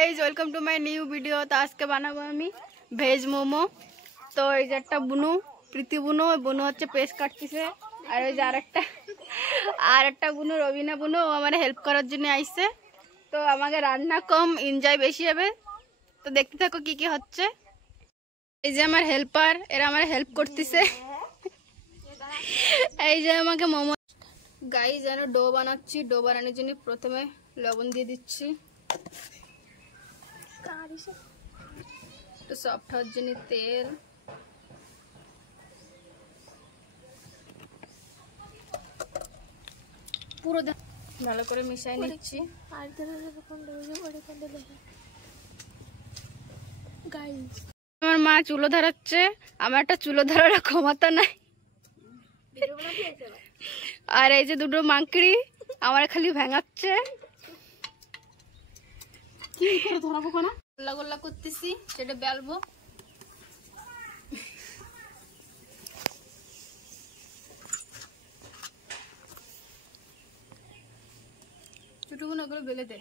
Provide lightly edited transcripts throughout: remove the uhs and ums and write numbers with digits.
Guys welcome to my new video. তো আজকে বানাবো আমি ভেজ মোমো। তো এই যে একটা বুনু, প্রীতি বুনু, ওই বুনু হচ্ছে পেস্ট কাটতেছে। আর ওই যে আরেকটা বুনু, রবিনা বুনু, ও আমার হেল্প করার জন্য আইসে। তো আমাকে রান্না কম, এনজয় বেশি হবে। তো দেখতে থাকো কি কি হচ্ছে। এই যে আমার হেল্পার, এরা আমার হেল্প করতেছে। এই যে আমাকে মোমো গাইজ যেন ডো বানাচ্ছি। ডো বানানোর জন্য প্রথমে লবণ দিয়ে দিচ্ছি, একটু সফট হওয়ার জন্য তেল, পুরো ভালো করে মিশাই নিচ্ছি। আমার মা চুলো ধরাচ্ছে, আমার একটা চুলো ধরার ক্ষমতা নাই। আর এই যে দুটো মাংকড়ি আমার খালি ভেঙাচ্ছে। কি করে ধরাবো না, গোল্লা গোল্লা করতেছি, সেটা বেলবো। ছোট মনে ওগুলো বেলে দে।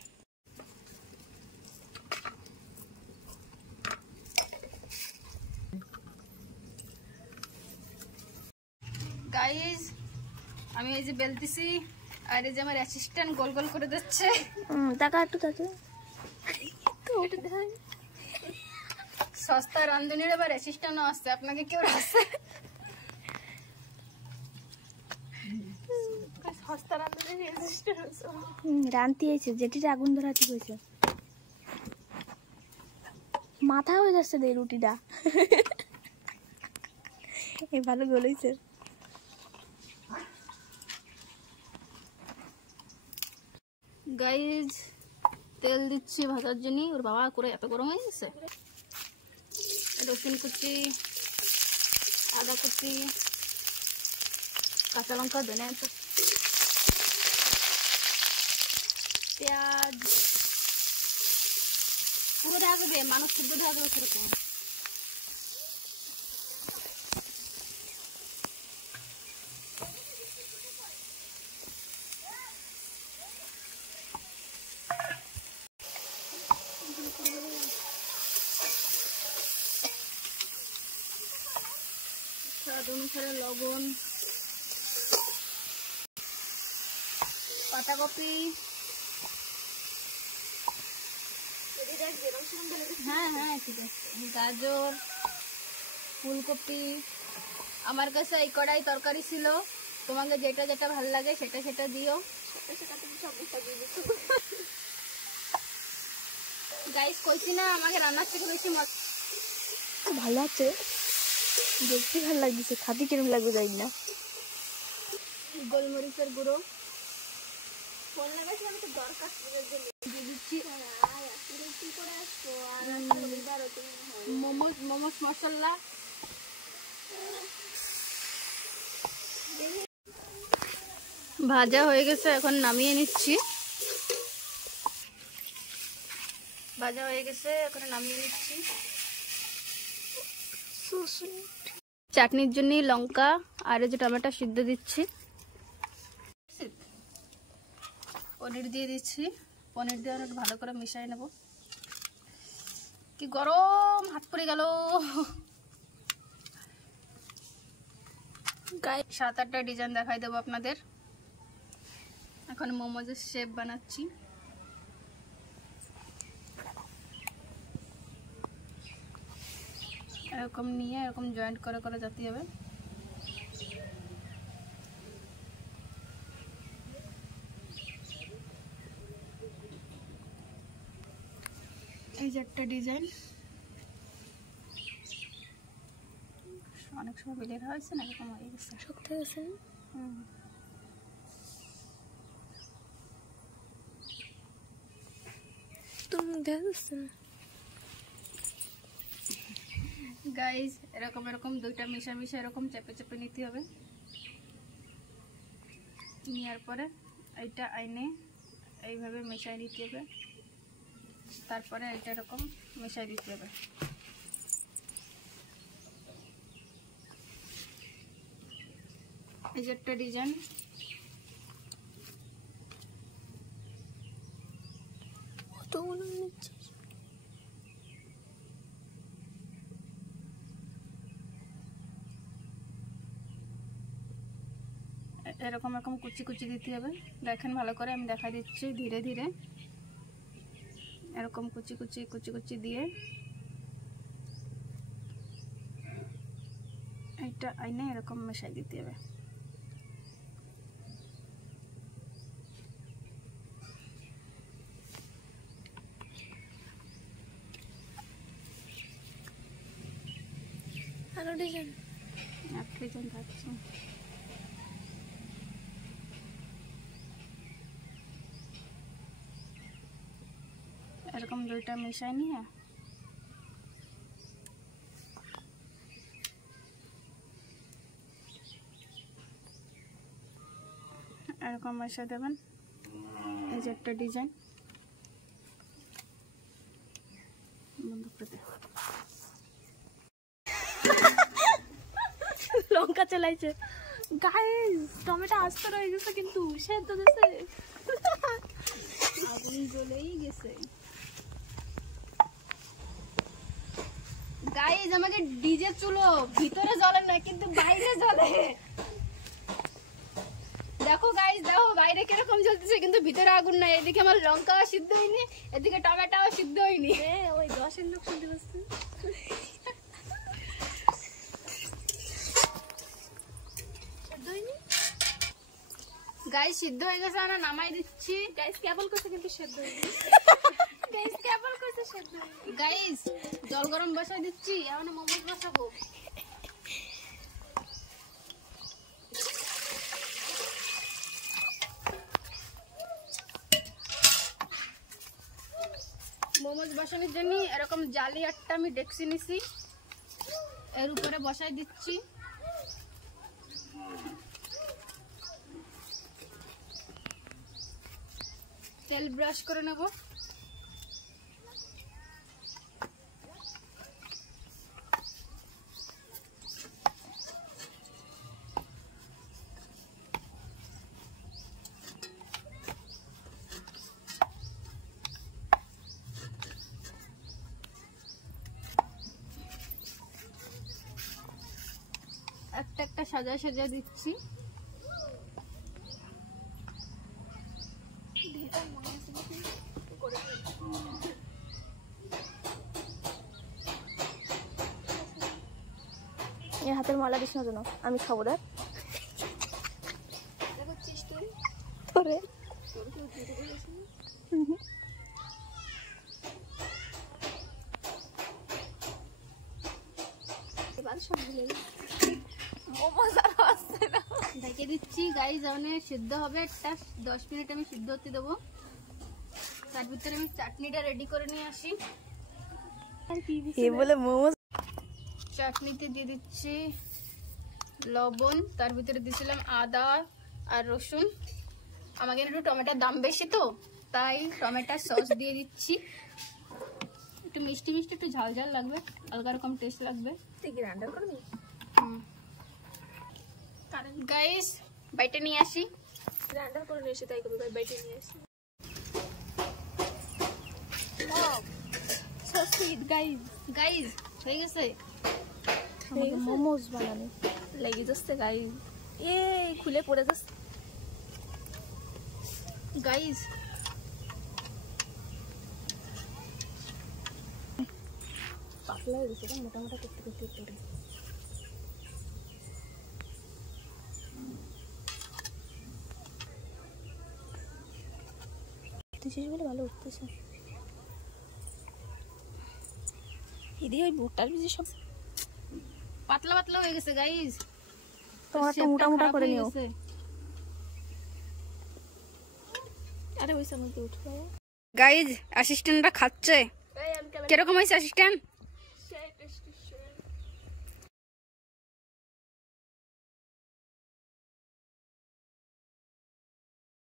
গাইজ আমি এই যে বেলতেছি, আর এই যে আমার অ্যাসিস্ট্যান্ট গোল গোল করে দিচ্ছে। সস্তা রান্ধুনির এবার অ্যাসিস্ট্যান্টও আসছে, আপনাকে কেউ আসছে? সস্তা রান্ধুনির অ্যাসিস্ট্যান্ট রান্তি হয়েছে, যেটিতে আগুন ধরাতে হয়েছে, মাথা হয়ে যাচ্ছে রে রুটিটা। এ ভালো গলেছে। গাইজ তেল দিচ্ছি ভাজার জন্য। ওর বাবা করে এত গরম হয়ে গেছে। রসুন কুচি, আদা কুচি, কাঁচা লঙ্কা, ধনে পেঁয়াজ, পুরো দেখা দে, মানুষ শুদ্ধ দেখা দেবে সেরকম। স্বাদ অনুসারে লবণ, পাতাকপি, হ্যাঁ হ্যাঁ ঠিক আছে, গাজর, ফুলকপি। আমার কাছে এই কড়াই তরকারি ছিল, তোমাকে যেটা যেটা ভালো লাগে সেটা সেটা দিও। গাইস কইছি না আমাকে রান্নার থেকে বেশি ভালো আছে, দেখতে ভালো লাগছে, খাতে কিরম লাগবে যাই না। গোলমরিচের গুঁড়ো মোমোস মশলা। ভাজা হয়ে গেছে, এখন নামিয়ে নিচ্ছি। ভাজা হয়ে গেছে, এখন নামিয়ে নিচ্ছি। চাটনির জন্য লঙ্কা আর এই যে টমেটো সিদ্ধ দিচ্ছি। পনির দিয়ে দিচ্ছি, পনির দিয়ে অনেক ভালো করে মিশাই নেব। কি গরম, হাত পড়ে গেল। গায়ে 7-8টা ডিজাইন দেখাই দেবো আপনাদের। এখন মোমোজের শেপ বানাচ্ছি। এরকম নিয়ে এরকম জয়েন্ট করে করে যেতে হবে। এই যে একটা ডিজাইন, অনেক সময় বেলের হয়েছে না, এরকম হয়ে গেছে, শক্ত হয়েছে। তুমি দেখছো গাইস এরকম এরকম দুইটা মিশা মিশা এরকম চেপে চেপে নিতে হবে। নেওয়ার পরে এইটা আইনে এইভাবে মিশাই নিতে হবে, তারপরে এইটা এরকম মিশাই দিতে হবে। এই যে একটা ডিজাইন, কতগুলো নিচ্ছিস? এরকম এরকম কুচি কুচি দিতে হবে। দেখেন ভালো করে, আমি দেখা দিচ্ছি ধীরে ধীরে। এরকম কুচি কুচি কুচি কুচি দিয়ে এটা আইনে এরকম মেশাই দিতে হবে। আরো ডিজাইন থাকছে। এরকম দুইটা মিশাই নিয়ে এরকম মিশাই দেবেন। এই যে একটা ডিজাইন বন্ধ করে দে। লঙ্কা চালাইছে গাইস, টমেটো আস্তে রয়ে গেছে কিন্তু সেদ্ধ গেছে, আগুন জ্বলেই গেছে। গাইস আমাকে ডিজে চুলো ভিতরে জ্বলে না কিন্তু বাইরে জ্বলে। দেখো গাইস, দেখো বাইরে কিরকম জ্বলতেছে কিন্তু ভিতরে আগুন নাই। এদিকে আমার লঙ্কাও সিদ্ধ হয়নি, এদিকে টমেটোও সিদ্ধ হয়নি। ওই 10 লোক শুনতে পাচ্ছে। গাইস সিদ্ধ হয়ে গেছে, আমরা নামাই দিচ্ছি। গাইস কেবল করছে কিন্তু সেদ্ধ হয়নি। গাইস কেবল করছে সেদ্ধ হয়নি। গাইস জল গরম বসাই দিচ্ছি, এখন মোমোস বসাবো। মোমোস বসানোর জন্য এরকম জালি একটা আমি ডেকসি নিছি, এর উপরে বসাই দিচ্ছি। তেল ব্রাশ করে নেব। একটা একটা সাজা সাজা দিচ্ছি। এর হাতের ময়লা দিস না যেন, আমি খাবো। দেখ তোরে ঢেকে দিচ্ছি। গাইস মানে সিদ্ধ হবে, একটা 10 মিনিট আমি সিদ্ধ হতে দেবো। তার ভিতরে আমি চাটনিটা রেডি করে নিয়ে আসি। বলে মোমোস। চাটনিতে দিয়ে দিচ্ছি লবণ, তার ভিতরে দিয়েছিলাম আদা আর রসুন। আমাকে একটু টমেটোর দাম বেশি তো তাই টমেটোর সস দিয়ে দিচ্ছি। একটু মিষ্টি মিষ্টি, একটু ঝাল ঝাল লাগবে, হালকা রকম টেস্ট লাগবে। তুই কি রান্না করবি? গাইস বাইটে নিয়ে আসি। রান্না করে নিয়ে এসে তাই করবি, ভাই বাইটে নিয়ে আসি। So sweet guys. গাইস হয়ে গেছে আমাকে মোমোস বানানো লেগে যাচ্ছে গাইস। খুলে পড়ে যাচ্ছে গাইস। পাতলা হয়ে গেছে, মোটা মোটা করতে করতে পড়ে। উঠতেছিস বলে ভালো উঠতেছে। এদি ওই বুটটার বিজে সব পাতলা পাতলা হয়ে গেছে গাইস। তোমার তো মোটা মোটা করে নিও। আরে ওই সামনে উঠবে। গাইস অ্যাসিস্ট্যান্টরা খাচ্ছে, কিরকম হয়েছে অ্যাসিস্ট্যান্ট?